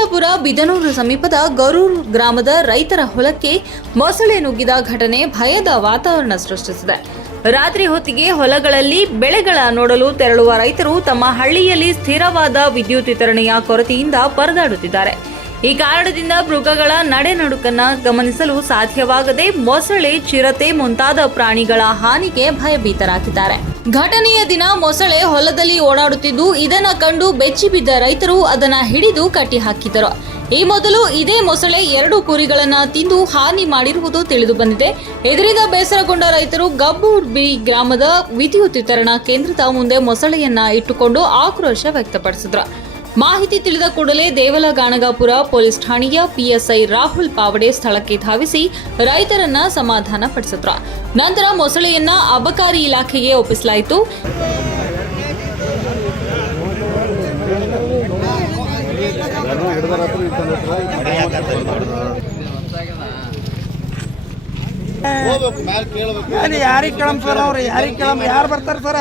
ಅಫಜಲಪುರ ಬಿದನೂರು ಸಮೀಪದ ಗರೂರು ಗ್ರಾಮದ ರೈತರ ಹೊಲಕ್ಕೆ ಮೊಸಳೆ ನುಗ್ಗಿದ ಘಟನೆ ಭಯದ ವಾತಾವರಣ ಸೃಷ್ಟಿಸಿದೆ. ರಾತ್ರಿ ಹೊತ್ತಿಗೆ ಹೊಲಗಳಲ್ಲಿ ಬೆಳೆಗಳ ನೋಡಲು ತೆರಳುವ ರೈತರು ತಮ್ಮ ಹಳ್ಳಿಯಲ್ಲಿ ಸ್ಥಿರವಾದ ವಿದ್ಯುತ್ ವಿತರಣೆಯ ಕೊರತೆಯಿಂದ ಪರದಾಡುತ್ತಿದ್ದಾರೆ. ಈ ಕಾರಣದಿಂದ ಮೃಗಗಳ ನಡೆನಡುಕನ್ನ ಗಮನಿಸಲು ಸಾಧ್ಯವಾಗದೆ ಮೊಸಳೆ ಚಿರತೆ ಮುಂತಾದ ಪ್ರಾಣಿಗಳ ಹಾನಿಗೆ ಭಯಭೀತರಾಗಿದ್ದಾರೆ. ಘಟನೆಯ ದಿನ ಮೊಸಳೆ ಹೊಲದಲ್ಲಿ ಓಡಾಡುತ್ತಿದ್ದು, ಇದನ್ನ ಕಂಡು ಬೆಚ್ಚಿ ಬಿದ್ದ ರೈತರು ಅದನ್ನ ಹಿಡಿದು ಕಟ್ಟಿ ಹಾಕಿದರು. ಈ ಮೊದಲು ಇದೇ ಮೊಸಳೆ ಎರಡು ಕುರಿಗಳನ್ನ ತಿಂದು ಹಾನಿ ಮಾಡಿರುವುದು ತಿಳಿದು ಬಂದಿದೆ. ಇದರಿಂದ ಬೇಸರಗೊಂಡ ರೈತರು ಗಬ್ಬೂರ್ಬಿ ಗ್ರಾಮದ ವಿದ್ಯುತ್ ವಿತರಣಾ ಕೇಂದ್ರದ ಮುಂದೆ ಮೊಸಳೆಯನ್ನ ಇಟ್ಟುಕೊಂಡು ಆಕ್ರೋಶ ವ್ಯಕ್ತಪಡಿಸಿದ್ರು. ಮಾಹಿತಿ ತಿಳಿದ ಕೂಡಲೇ ದೇವಲಗಾಣಗಾಪುರ ಪೊಲೀಸ್ ಠಾಣೆಯ ಪಿಎಸ್ಐ ರಾಹುಲ್ ಪಾವಡೆ ಸ್ಥಳಕ್ಕೆ ಧಾವಿಸಿ ರೈತರನ್ನ ಸಮಾಧಾನ ಪಡಿಸಿದ್ರು. ನಂತರ ಮೊಸಳೆಯನ್ನ ಅಬಕಾರಿ ಇಲಾಖೆಗೆ ಒಪ್ಪಿಸಲಾಯಿತು. ಯಾರಿಗೆ ಕೇಳಮ್ ಸರ್ ಅವ್ರು? ಯಾರಿಗೆ ಕೇಳಮ್? ಯಾರು ಬರ್ತಾರೆ ಸರ್?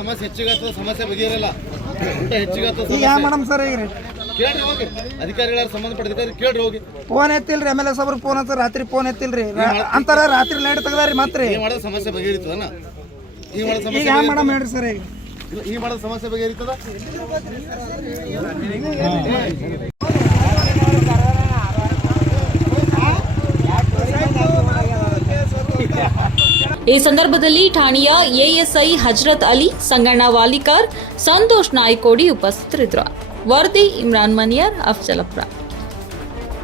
ಸಮಸ್ಯೆ ಹೆಚ್ಚಿಗೆ ಸಮಸ್ಯೆ ಬಗೆಹರಿಲ್ಲ ಊಟ ಈಗ ಮೇಡಮ್ ಸರ್ ಈಗ ಕೇಳ್ರಿ ಹೋಗಿ. ಅಧಿಕಾರಿಗಳ ಸಂಬಂಧಪಟ್ಟ ಅಧಿಕಾರಿ ಕೇಳ್ರಿ ಹೋಗಿ. ಫೋನ್ ಎತ್ತಿಲ್ರಿ ಎಂ ಎಲ್ ಎಸ್ ಅವ್ರಿಗೆ ಫೋನ್ ಹಚ್ಚ ರಾತ್ರಿ ಫೋನ್ ಎತ್ತಿಲ್ರಿ. ರಾ- ಅಂತಾರ ರಾತ್ರಿ ಲೈಟ್ ತೆಗ್ದಾರಿ ಮತ್ತೆ ಈ ಮಾಡೋದು ಸಮಸ್ಯೆ ಬಗೆಹರಿತದನ? ಈ ಮಾಡೋದು ಈಗ ಸಮಸ್ಯೆ? ಮೇಡಮ್ ಹೇಳ್ರಿ ಸರ್ ಈಗ. ಇಲ್ಲ, ಈ ಮಾಡೋದು ಸಮಸ್ಯೆ ಬಗೆಹರಿತದ? ಈ ಸಂದರ್ಭದಲ್ಲಿ ಠಾಣೆಯ ಎಎಸ್ಐ ಹಜರತ್ ಅಲಿ, ಸಂಗಣ್ಣ ವಾಲಿಕಾರ್, ಸಂತೋಷ್ ನಾಯ್ಕೋಡಿ ಉಪಸ್ಥಿತರಿದ್ದರು. ವರದಿ ಇಮ್ರಾನ್ ಮನಿಯರ್, ಅಫ್ಜಲಪುರ.